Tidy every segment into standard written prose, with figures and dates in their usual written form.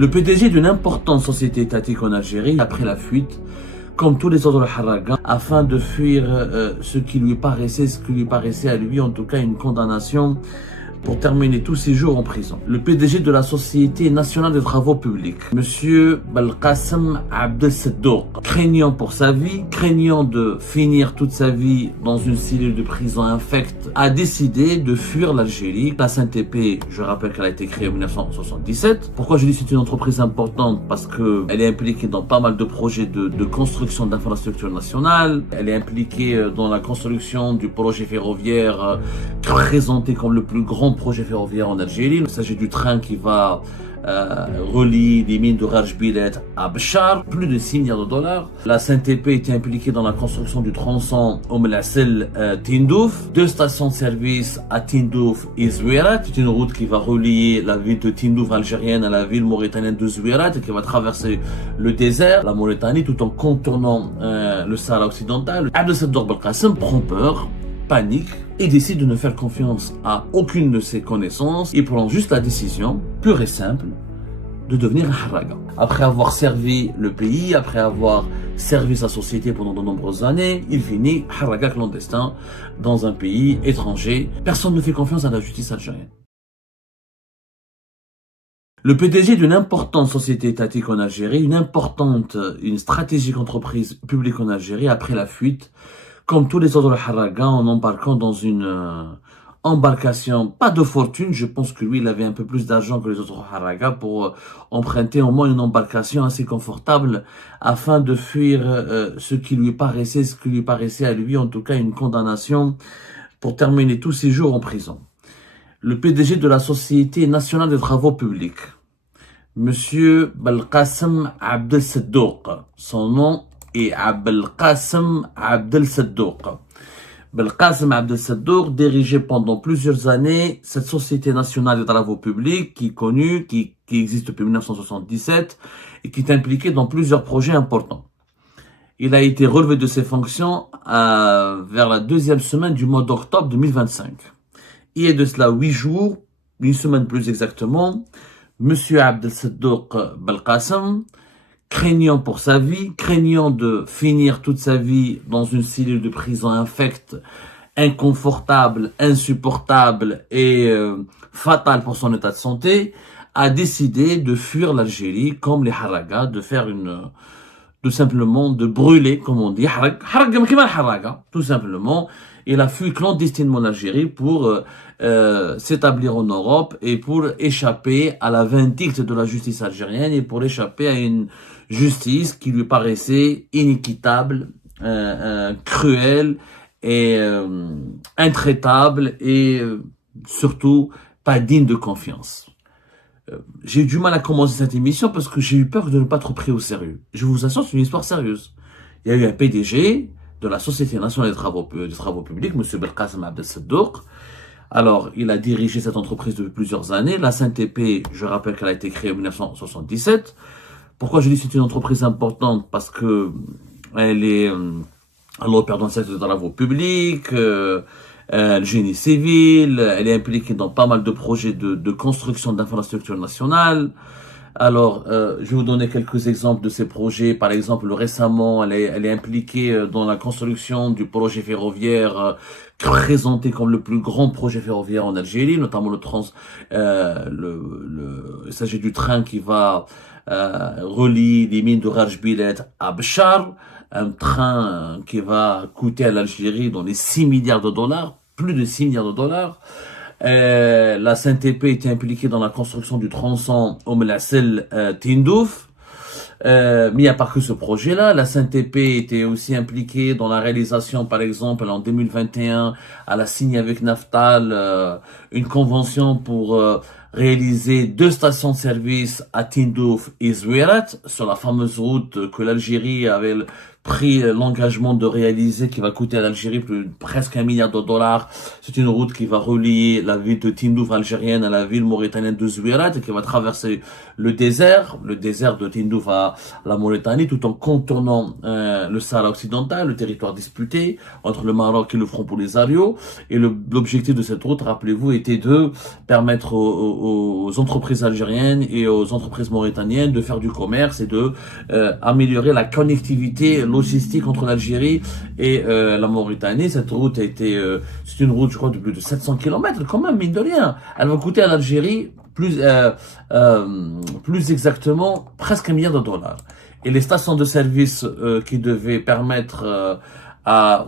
Le PDG d'une importante société étatique en Algérie a pris la fuite, comme tous les autres Harraga, afin de fuir ce qui lui paraissait à lui, en tout cas une condamnation pour terminer tous ses jours en prison. Le PDG de la Société nationale des travaux publics, Monsieur Belkacem Abdelseddouk, craignant pour sa vie, craignant de finir toute sa vie dans une cellule de prison infecte, a décidé de fuir l'Algérie. La SNTP, je rappelle qu'elle a été créée en 1977. Pourquoi je dis que c'est une entreprise importante? Parce qu'elle est impliquée dans pas mal de projets de construction d'infrastructures nationales. Elle est impliquée dans la construction du projet ferroviaire présenté comme le plus grand projet ferroviaire en Algérie. Il s'agit du train qui va relier les mines de Rajbilet à Béchar, plus de 6 milliards de dollars. La SNTP était impliquée dans la construction du tronçon Tindouf, 2 stations de service à Tindouf et Zouirat. C'est une route qui va relier la ville de Tindouf algérienne à la ville mauritanienne de Zouirat et qui va traverser le désert, la Mauritanie, tout en contournant le Sahara occidental. Abdelseddouk Belkacem prend peur, panique et décide de ne faire confiance à aucune de ses connaissances. Il prend juste la décision, pure et simple, de devenir un Harraga. Après avoir servi le pays, après avoir servi sa société pendant de nombreuses années, il finit Harraga clandestin dans un pays étranger. Personne ne fait confiance à la justice algérienne. Le PDG d'une importante société étatique en Algérie, une stratégique entreprise publique en Algérie, a pris la fuite, comme tous les autres Harraga, en embarquant dans une embarcation, pas de fortune. Je pense que lui, il avait un peu plus d'argent que les autres Harraga pour emprunter au moins une embarcation assez confortable afin de fuir ce qui lui paraissait à lui, en tout cas une condamnation pour terminer tous ses jours en prison. Le PDG de la Société nationale des travaux publics, Monsieur Belkacem Abdelseddouk, son nom et Belkacem Abdelseddouk. Belkacem Abdelseddouk dirigeait pendant plusieurs années cette Société nationale des travaux publics qui est connue, qui existe depuis 1977 et qui est impliquée dans plusieurs projets importants. Il a été relevé de ses fonctions vers la 2e semaine du mois d'octobre 2025. Il y a de cela 8 jours, une semaine plus exactement, Monsieur Abdelseddouk Belkacem, craignant pour sa vie, craignant de finir toute sa vie dans une cellule de prison infecte, inconfortable, insupportable et fatale pour son état de santé, a décidé de fuir l'Algérie comme les Harraga, tout simplement de brûler, comme on dit, tout simplement. Il a fui clandestinement l'Algérie pour s'établir en Europe et pour échapper à la vindicte de la justice algérienne et pour échapper à une justice qui lui paraissait inéquitable, cruelle et intraitable et surtout pas digne de confiance. J'ai eu du mal à commencer cette émission parce que j'ai eu peur de ne pas être pris au sérieux. Je vous assure, c'est une histoire sérieuse. Il y a eu un PDG de la Société nationale des travaux publics, M. Belkacem Abdelseddouk. Alors, il a dirigé cette entreprise depuis plusieurs années. La SNTP, je rappelle qu'elle a été créée en 1977. Pourquoi je dis que c'est une entreprise importante? Parce que elle opère dans le secteur des travaux publics, le génie civil, elle est impliquée dans pas mal de projets de construction d'infrastructures nationales. Alors, je vais vous donner quelques exemples de ces projets. Par exemple, récemment, elle est impliquée dans la construction du projet ferroviaire présenté comme le plus grand projet ferroviaire en Algérie, notamment il s'agit du train qui va relier les mines de Rajbilet à Béchar, un train qui va coûter à l'Algérie dans les 6 milliards de dollars, plus de 6 milliards de dollars. La SNTP était impliquée dans la construction du tronçon Tindouf. Mais il n'y a pas que ce projet-là. La SNTP était aussi impliquée dans la réalisation, par exemple, en 2021, elle a signé avec Naftal une convention pour réaliser 2 stations de service à Tindouf et Zouirat, sur la fameuse route que l'Algérie avait pris l'engagement de réaliser, qui va coûter à l'Algérie presque 1 milliard de dollars. C'est une route qui va relier la ville de Tindouf algérienne à la ville mauritanienne de Zouirat et qui va traverser le désert de Tindouf à la Mauritanie, tout en contournant le Sahara occidental, le territoire disputé entre le Maroc et le Front Polisario. Et l'objectif de cette route, rappelez-vous, était de permettre aux entreprises algériennes et aux entreprises mauritaniennes de faire du commerce et de améliorer la connectivité logistique entre l'Algérie et la Mauritanie. Cette route a été, c'est une route, je crois, de plus de 700 kilomètres, quand même, mine de rien. Elle va coûter à l'Algérie plus exactement presque $1 milliard. Et les stations de service qui devaient permettre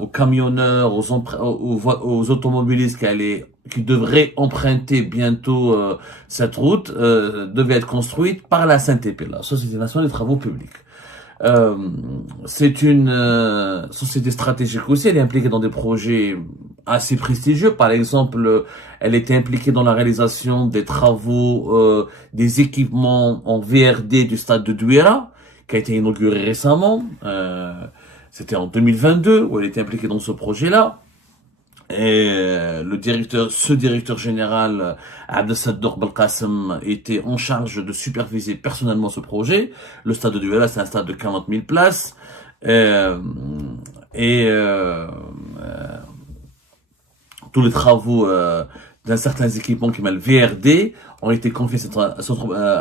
aux camionneurs, aux automobilistes qui devraient emprunter bientôt cette route, devaient être construites par la SNTP, la Société nationale des travaux publics. C'est une société stratégique aussi, elle est impliquée dans des projets assez prestigieux. Par exemple, elle était impliquée dans la réalisation des travaux, des équipements en VRD du stade de Douira, qui a été inauguré récemment. C'était en 2022 où elle était impliquée dans ce projet-là. Et ce directeur général, Abdelsador Belkacem, était en charge de superviser personnellement ce projet. Le stade de Douala, c'est un stade de 40 000 places. Tous les travaux d'un certain équipement qui s'appelle VRD ont été confiés à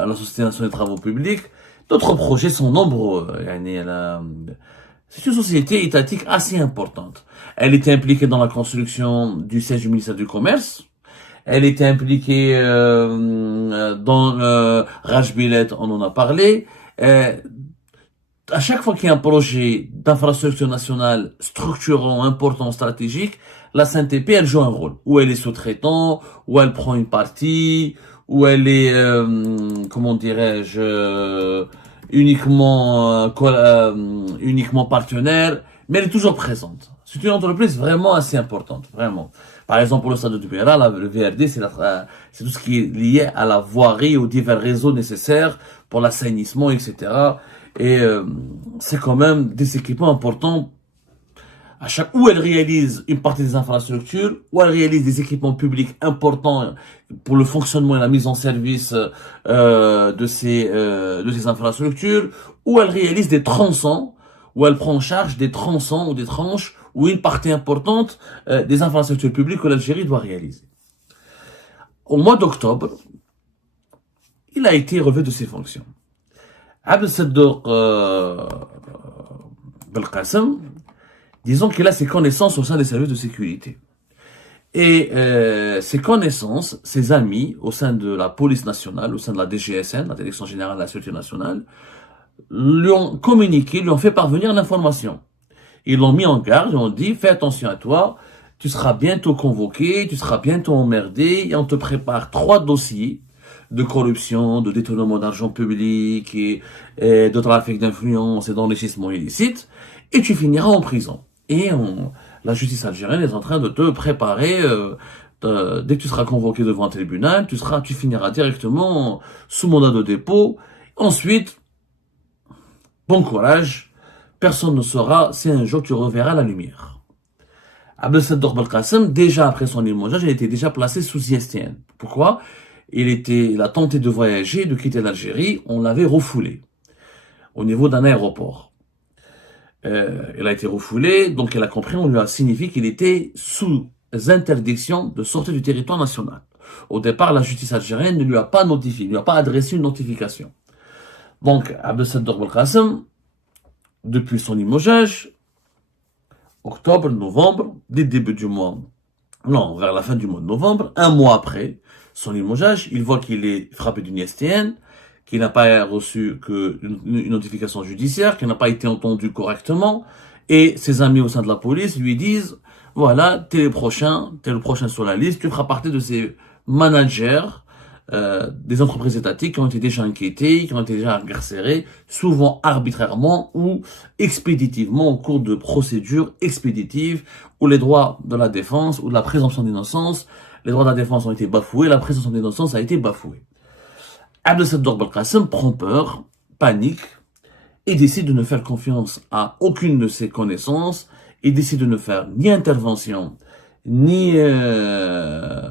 la Société nationale des travaux publics. D'autres projets sont nombreux. C'est une société étatique assez importante. Elle était impliquée dans la construction du siège du ministère du Commerce. Elle était impliquée dans Rajbilet, on en a parlé. À chaque fois qu'il y a un projet d'infrastructure nationale structurant, important, stratégique, la SNTP, elle joue un rôle. Ou elle est sous-traitant, ou elle prend une partie, ou elle est, comment dirais-je, uniquement partenaire, mais elle est toujours présente. C'est une entreprise vraiment assez importante, vraiment. Par exemple, pour le stade de Douala, le VRD, c'est tout ce qui est lié à la voirie, aux divers réseaux nécessaires pour l'assainissement, etc. Et c'est quand même des équipements importants. Où elle réalise une partie des infrastructures, où elle réalise des équipements publics importants pour le fonctionnement et la mise en service de ces infrastructures, où elle réalise des tronçons, où elle prend en charge des tronçons ou des tranches, ou une partie importante des infrastructures publiques que l'Algérie doit réaliser. Au mois d'octobre, il a été relevé de ses fonctions. Abdelsador Belkacem, disons qu'il a ses connaissances au sein des services de sécurité. Et ses connaissances, ses amis au sein de la police nationale, au sein de la DGSN, la Direction générale de la sécurité nationale, lui ont communiqué, lui ont fait parvenir l'information. Ils l'ont mis en garde, ils ont dit, fais attention à toi, tu seras bientôt convoqué, tu seras bientôt emmerdé, et on te prépare 3 dossiers de corruption, de détournement d'argent public, et de trafic d'influence et d'enrichissement illicite, et tu finiras en prison. Et la justice algérienne est en train de te préparer, dès que tu seras convoqué devant un tribunal, tu finiras directement sous mandat de dépôt. Ensuite, bon courage, personne ne saura si un jour tu reverras la lumière. Abdelsador Belkacem, déjà après son limogeage, il était déjà placé sous ISTN. Pourquoi? Il a tenté de voyager, de quitter l'Algérie, on l'avait refoulé au niveau d'un aéroport. Il a été refoulé, donc il a compris, on lui a signifié qu'il était sous interdiction de sortir du territoire national. Au départ, la justice algérienne ne lui a pas notifié, ne lui a pas adressé une notification. Donc, Abdelsador Belkacem, depuis son limogeage, octobre, novembre, dès le début du mois, non, vers la fin du mois de novembre, un mois après son limogeage, il voit qu'il est frappé d'une ISTN, qu'il n'a pas reçu une notification judiciaire, qu'il n'a pas été entendu correctement, et ses amis au sein de la police lui disent, voilà, t'es le prochain sur la liste, tu feras partie de ces managers des entreprises étatiques qui ont été déjà inquiétés, qui ont été déjà incarcérés, souvent arbitrairement ou expéditivement au cours de procédures expéditives où les droits de la défense ou de la présomption d'innocence, les droits de la défense ont été bafoués, la présomption d'innocence a été bafouée. Abdelsador Belkacem prend peur, panique et décide de ne faire confiance à aucune de ses connaissances et décide de ne faire ni intervention, ni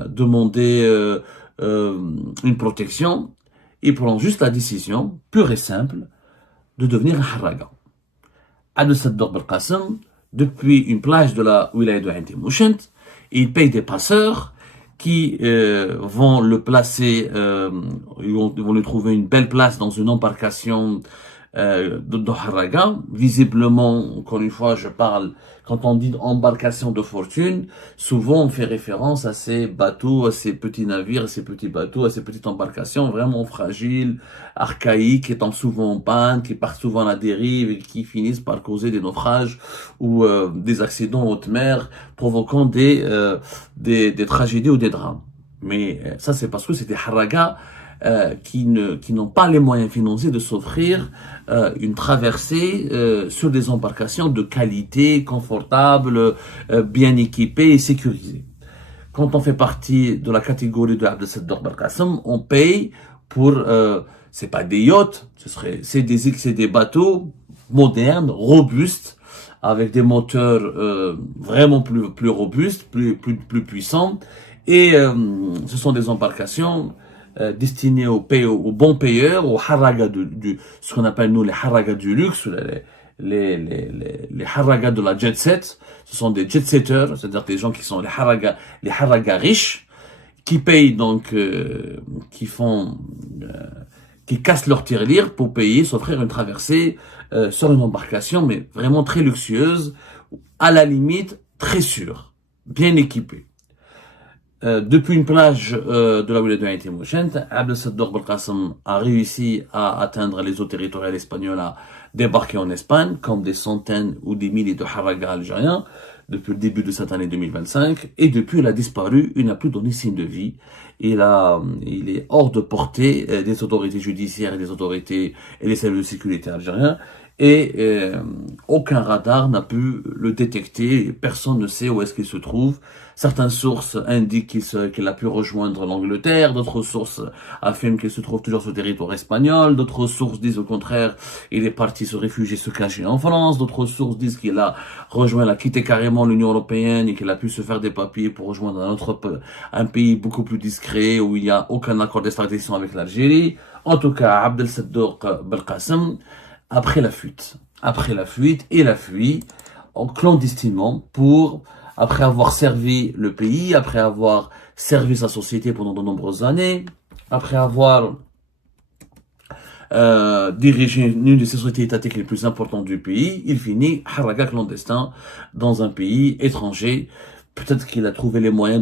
demander une protection. Il prend juste la décision, pure et simple, de devenir un harraga. Abdelsador Belkacem, depuis une plage de la wilaya de Ain Mouchent, il paye des passeurs qui vont le placer, ils vont lui trouver une belle place dans une embarcation de Harraga. Visiblement, encore une fois, je parle, quand on dit embarcation de fortune, souvent on fait référence à ces bateaux, à ces petits navires, à ces petits bateaux, à ces petites embarcations vraiment fragiles, archaïques, étant souvent en panne, qui partent souvent à la dérive et qui finissent par causer des naufrages ou des accidents en haute mer, provoquant des tragédies ou des drames. Mais ça, c'est parce que c'était Harraga qui n'ont pas les moyens financiers de s'offrir une traversée sur des embarcations de qualité, confortables, bien équipées et sécurisées. Quand on fait partie de la catégorie de Abdel Belkacem, on paye pour c'est pas des yachts, c'est des bateaux modernes, robustes, avec des moteurs vraiment plus robustes, plus puissants, et ce sont des embarcations destinées aux bons payeurs, aux harragas ce qu'on appelle nous les harragas du luxe, les harragas de la jet set. Ce sont des jet setters, c'est-à-dire des gens qui sont les harragas riches, qui payent donc, qui cassent leur tirelire pour payer, s'offrir une traversée sur une embarcation, mais vraiment très luxueuse, à la limite très sûre, bien équipée. Depuis une plage de la Wilaya de Mouchent, Abdel Belkacem a réussi à atteindre les eaux territoriales espagnoles, à débarquer en Espagne, comme des centaines ou des milliers de harragas algériens, depuis le début de cette année 2025, et depuis il a disparu, il n'a plus donné signe de vie. Il est hors de portée des autorités judiciaires et des autorités et des services de sécurité algériens, et aucun radar n'a pu le détecter, personne ne sait où est-ce qu'il se trouve. Certaines sources indiquent qu'il a pu rejoindre l'Angleterre, d'autres sources affirment qu'il se trouve toujours sur le territoire espagnol, d'autres sources disent au contraire il est parti se réfugier, se cacher en France, d'autres sources disent qu'il a quitté carrément l'Union européenne et qu'il a pu se faire des papiers pour rejoindre un pays beaucoup plus discret où il n'y a aucun accord d'extradition avec l'Algérie. En tout cas, Abdel Belkacem, après la fuite, il a fui clandestinement après avoir servi le pays, après avoir servi sa société pendant de nombreuses années, après avoir dirigé une des sociétés étatiques les plus importantes du pays, il finit harraga clandestin dans un pays étranger. Peut-être qu'il a trouvé les moyens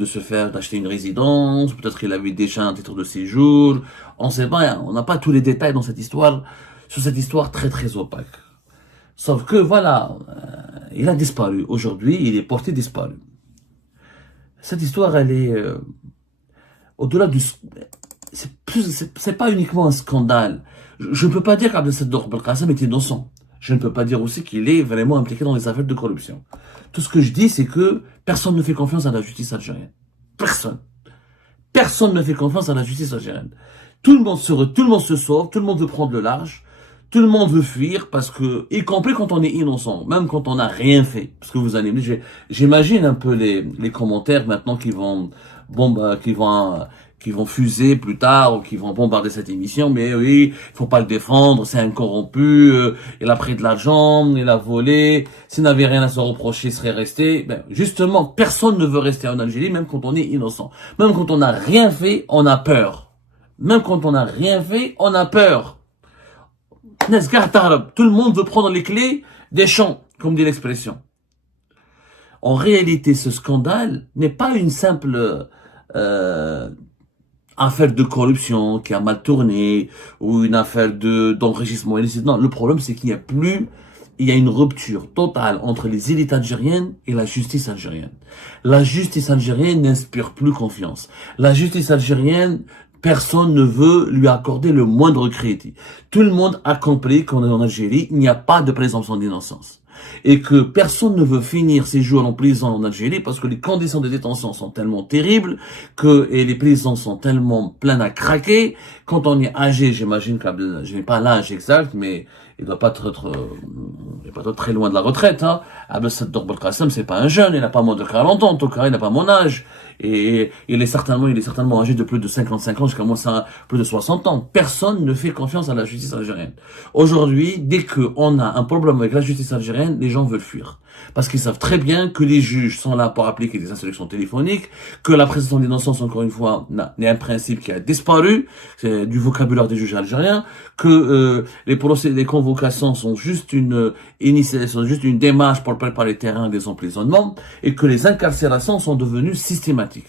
d'acheter une résidence, peut-être qu'il avait déjà un titre de séjour, on sait pas, on n'a pas tous les détails dans cette histoire, sur cette histoire très très opaque. Sauf que voilà, il a disparu. Aujourd'hui, il est porté disparu. Cette histoire, elle est au-delà du. C'est pas uniquement un scandale. Je ne peux pas dire qu'Abdel Belkacem est innocent. Je ne peux pas dire aussi qu'il est vraiment impliqué dans les affaires de corruption. Tout ce que je dis, c'est que personne ne fait confiance à la justice algérienne. Personne. Personne ne fait confiance à la justice algérienne. Tout le monde se sauve, tout le monde veut prendre le large. Tout le monde veut fuir parce que, y compris quand on est innocent, même quand on n'a rien fait. Parce que vous allez me dire, j'imagine un peu les commentaires maintenant qui vont fuser plus tard ou qui vont bombarder cette émission. Mais oui, il faut pas le défendre, c'est un corrompu, il a pris de l'argent, il a volé, s'il n'avait rien à se reprocher, il serait resté. Ben, justement, personne ne veut rester en Algérie, même quand on est innocent. Même quand on n'a rien fait, on a peur. Même quand on n'a rien fait, on a peur. Tout le monde veut prendre les clés des champs, comme dit l'expression. En réalité, ce scandale n'est pas une simple affaire de corruption qui a mal tourné ou une affaire d'enrichissement illicite. Non, le problème c'est qu'il y a une rupture totale entre les élites algériennes et la justice algérienne. La justice algérienne n'inspire plus confiance. La justice algérienne, personne ne veut lui accorder le moindre crédit. Tout le monde a compris qu'en Algérie, il n'y a pas de présomption d'innocence. Et que personne ne veut finir ses jours en prison en Algérie parce que les conditions de détention sont tellement terribles et les prisons sont tellement pleines à craquer. Quand on est âgé, j'imagine que je n'ai pas l'âge exact, mais il doit pas être très loin de la retraite, hein. Abdel Belkacem, c'est pas un jeune, il n'a pas moins de 40 ans, en tout cas, il n'a pas mon âge. Et il est certainement âgé de plus de 55 ans jusqu'à plus de 60 ans. Personne ne fait confiance à la justice algérienne. Aujourd'hui, dès qu'on a un problème avec la justice algérienne, algérienne, les gens veulent fuir. Parce qu'ils savent très bien que les juges sont là pour appliquer des instructions téléphoniques, que la présomption d'innocence, encore une fois, n'est un principe qui a disparu du vocabulaire des juges algériens, que les convocations sont juste une démarche pour préparer les terrains des emprisonnements, et que les incarcérations sont devenues systématiques.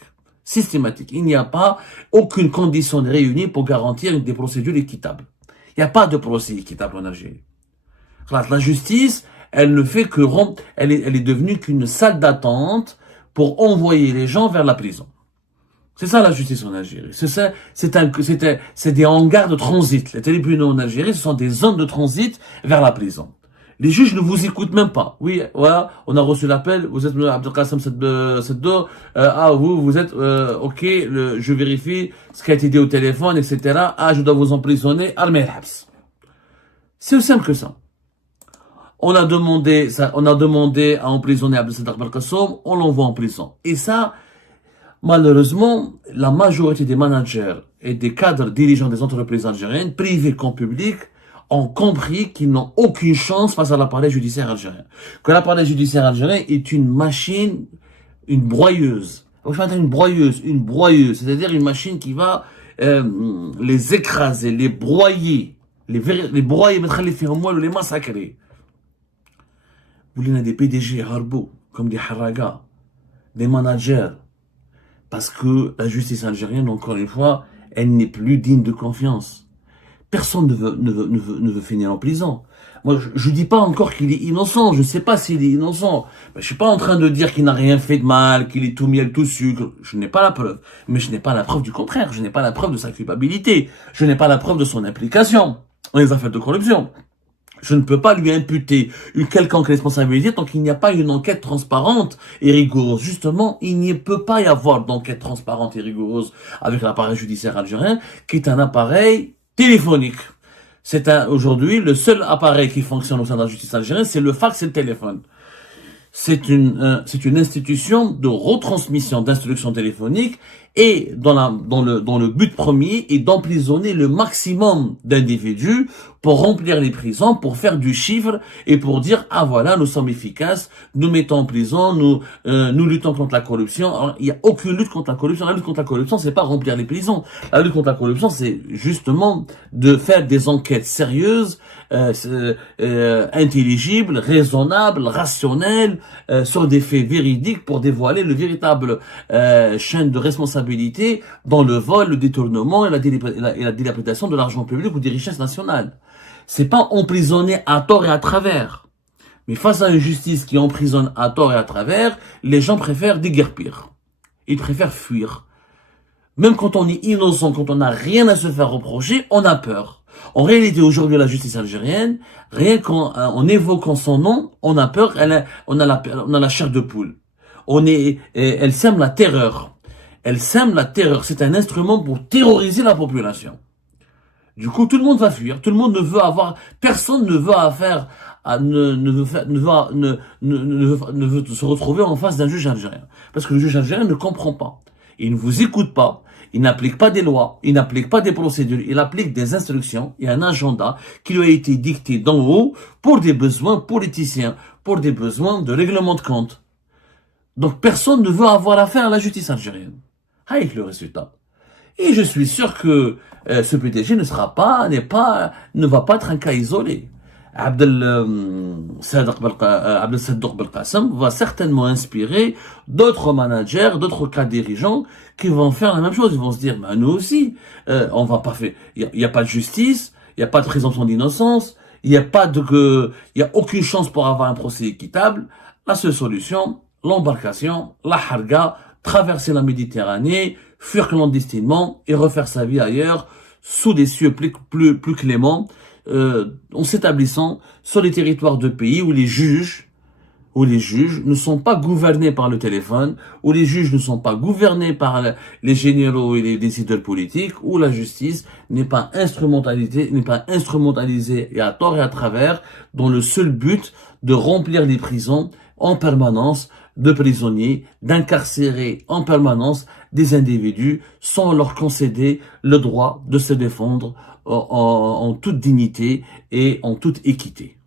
Il n'y a pas aucune condition réunie pour garantir des procédures équitables. Il n'y a pas de procès équitable en Algérie. La justice, elle ne fait que elle est devenue qu'une salle d'attente pour envoyer les gens vers la prison. C'est ça la justice en Algérie. C'est des hangars de transit. Les tribunaux en Algérie, ce sont des zones de transit vers la prison. Les juges ne vous écoutent même pas. Oui, voilà, on a reçu l'appel, vous êtes Abdelkassem Seddo, vous êtes, ok, je vérifie ce qui a été dit au téléphone, etc. Ah, je dois vous emprisonner, armée al-habs. C'est aussi simple que ça. On a demandé à emprisonner Abdelkader Belkacem, on l'envoie en prison. Et ça, malheureusement, la majorité des managers et des cadres dirigeants des entreprises algériennes, privées comme publiques, ont compris qu'ils n'ont aucune chance face à l'appareil judiciaire algérien. Que l'appareil judiciaire algérien est une machine, une broyeuse. Une broyeuse, c'est-à-dire une machine qui va les écraser, les broyer, les broyer, mettre les faire au moelle, les massacrer. Vous voulez des PDG harbo, comme des haragas, des managers, parce que la justice algérienne, encore une fois, elle n'est plus digne de confiance. Personne ne veut finir en prison. Moi, je dis pas encore qu'il est innocent. Je sais pas s'il est innocent. Mais je suis pas en train de dire qu'il n'a rien fait de mal, qu'il est tout miel, tout sucre. Je n'ai pas la preuve. Mais je n'ai pas la preuve du contraire. Je n'ai pas la preuve de sa culpabilité. Je n'ai pas la preuve de son implication dans les affaires de corruption. Je ne peux pas lui imputer une quelconque responsabilité tant qu'il n'y a pas une enquête transparente et rigoureuse. Justement, il ne peut pas y avoir d'enquête transparente et rigoureuse avec l'appareil judiciaire algérien, qui est un appareil téléphonique. Aujourd'hui, le seul appareil qui fonctionne au sein de la justice algérienne, c'est le fax et le téléphone. C'est une institution de retransmission d'instructions téléphoniques et dont le but premier est d'emprisonner le maximum d'individus pour remplir les prisons, pour faire du chiffre et pour dire ah voilà nous sommes efficaces, nous mettons en prison, nous luttons contre la corruption. Alors, il n'y a aucune lutte contre la corruption. La lutte contre la corruption, c'est pas remplir les prisons. La lutte contre la corruption, c'est justement de faire des enquêtes sérieuses, intelligibles, raisonnables, rationnelles, sur des faits véridiques pour dévoiler le véritable chaîne de responsabilité dans le vol, le détournement et la dilapidation de l'argent public ou des richesses nationales. C'est pas emprisonner à tort et à travers. Mais face à une justice qui emprisonne à tort et à travers, les gens préfèrent déguerpir. Ils préfèrent fuir. Même quand on est innocent, quand on n'a rien à se faire reprocher, on a peur. En réalité, aujourd'hui, la justice algérienne, rien qu'en évoquant son nom, on a peur, on a la chair de poule. Elle sème la terreur. Elle sème la terreur. C'est un instrument pour terroriser la population. Du coup, tout le monde va fuir. Tout le monde personne ne veut ne veut se retrouver en face d'un juge algérien. Parce que le juge algérien ne comprend pas. Il ne vous écoute pas. Il n'applique pas des lois, il n'applique pas des procédures, il applique des instructions et un agenda qui lui a été dicté d'en haut pour des besoins politiciens, pour des besoins de règlement de compte. Donc personne ne veut avoir affaire à la justice algérienne. Avec le résultat. Et je suis sûr que ce PDG ne va pas être un cas isolé. Abdelkader Belkacem va certainement inspirer d'autres managers, d'autres cas dirigeants qui vont faire la même chose. Ils vont se dire, bah, nous aussi, on va pas faire, il y a pas de justice, il y a pas de présomption d'innocence, il y a aucune chance pour avoir un procès équitable. La seule solution, l'embarcation, la harga, traverser la Méditerranée, fuir clandestinement et refaire sa vie ailleurs, sous des cieux plus cléments, en s'établissant sur les territoires de pays où les juges ne sont pas gouvernés par le téléphone, où les juges ne sont pas gouvernés par les généraux et les décideurs politiques, où la justice n'est pas instrumentalisée et à tort et à travers, dans le seul but de remplir les prisons en permanence de prisonniers, d'incarcérer en permanence des individus sans leur concéder le droit de se défendre en toute dignité et en toute équité.